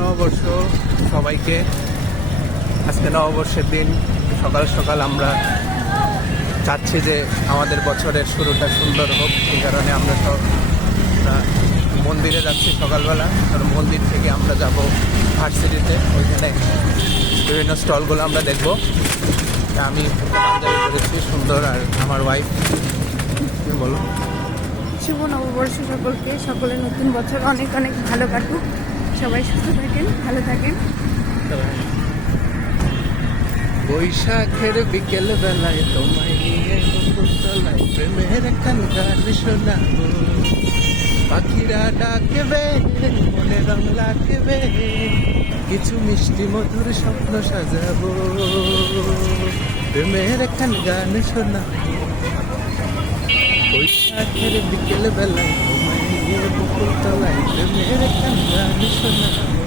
নববর্ষ সবাইকে। আজকে নববর্ষের দিন, সকাল সকাল আমরা চাচ্ছি যে আমাদের বছরের শুরুটা সুন্দর হোক। এই কারণে আমরা সব মন্দিরে যাচ্ছি সকালবেলা। আর মন্দির থেকে আমরা যাব ভার্সিটিতে, ওইখানে বিভিন্ন স্টলগুলো আমরা দেখব। আমি পাঞ্জাবি করেছি সুন্দর, আর আমার ওয়াইফ। বলো। শুভ নববর্ষ সকলকে, সকলের নতুন বছর অনেক অনেক ভালো কাটুক, সবাই সুস্থ থাকেন, ভালো থাকেন। বৈশাখের বিকেল বেলায় তোমায় নিয়ে বকুলতলায় প্রেমের একখান গান শোনাবো। পাখিরা ডাকবে, মনে রং লাগবে, কিছু মিষ্টি মধুর স্বপ্ন সাজাবো। প্রেমের একখান গান শোনাবো। বৈশাখের বিকেল বেলায় তোমায় নিয়ে বকুলতলায় প্রেমের একখান গান শোনাবো।